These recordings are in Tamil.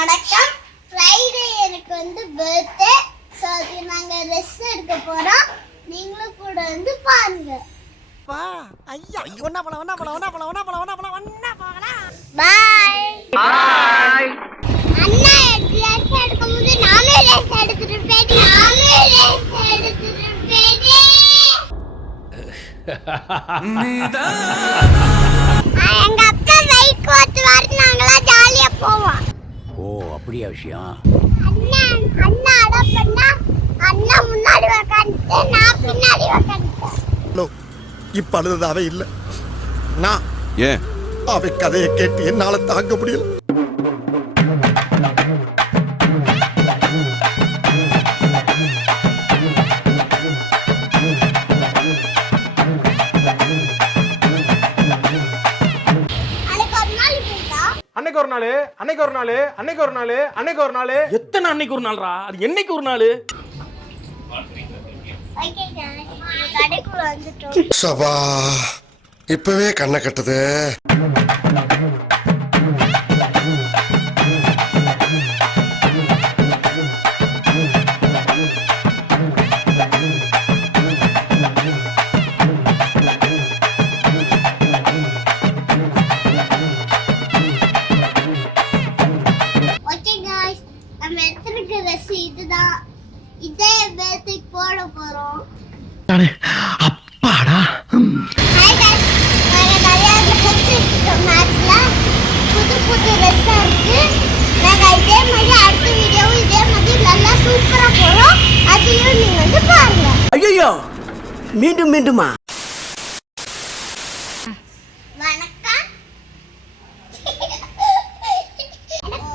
வணக்கம். ஃப்ரைடே எனக்கு வந்து பர்த்டே. ஸோ அது நாங்கள் ரெஸ்ட் எடுக்க போகிறோம். நீங்களும் கூட வந்து பாருங்க. பாய். அண்ணா ரெஸ்ட் எடுக்கும்போது நானே ரெஸ்ட் எடுத்துட்டு எங்க அப்பா பைக் ஓட்டுவாரு, நாங்களாம் ஜாலியா போவோம். ஓ அப்படியா விஷயம். அண்ணா அடம் பண்ணா அண்ணா முன்னாடி உட்காந்துட்டு நான் பின்னாடி உட்காந்துட்டேன். இப்ப அழுததாவே இல்ல. நான் ஏன் அவை கதையை கேட்டு என்னால தாங்க முடியல. அன்னைக்கு ஒரு நாள் எத்தனை அன்னைக்கு ஒரு நாள்ரா? அது என்னைக்கு ஒரு நாள்? கடைக்குள்ள வந்துட்டோம். சபா இப்பவே கண்ணை கட்டுது. இதுதான் இதே பேத்துக்கு போட போறோம். அப்பாடா. ஹாய் गाइस, நாங்க கல்யாண மேட்ச்ல புது ரெஸ்ட் இருக்கு. நாங்க இதே மாதிரி அடுத்த வீடியோவும் இதே மாதிரி நல்லா சூப்பரா போறோம். அதையும் நீங்க வந்து பாருங்க. ஐயோ மீண்டுமா? வணக்கம்.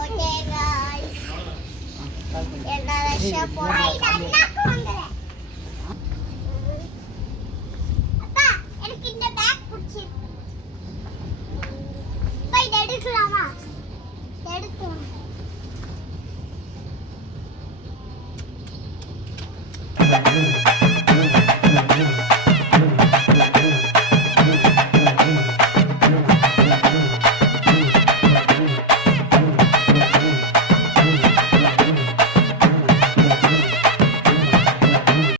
ஓகே गाइस, எல்லாரும் ஷேர் பண்ணுங்க. அண்ணாக்கு வந்துறேன். அப்பா எனக்கு இந்த பேக் பிடிச்சிருக்கு. போய் எடுக்கலாமா? எடுக்கலாம்.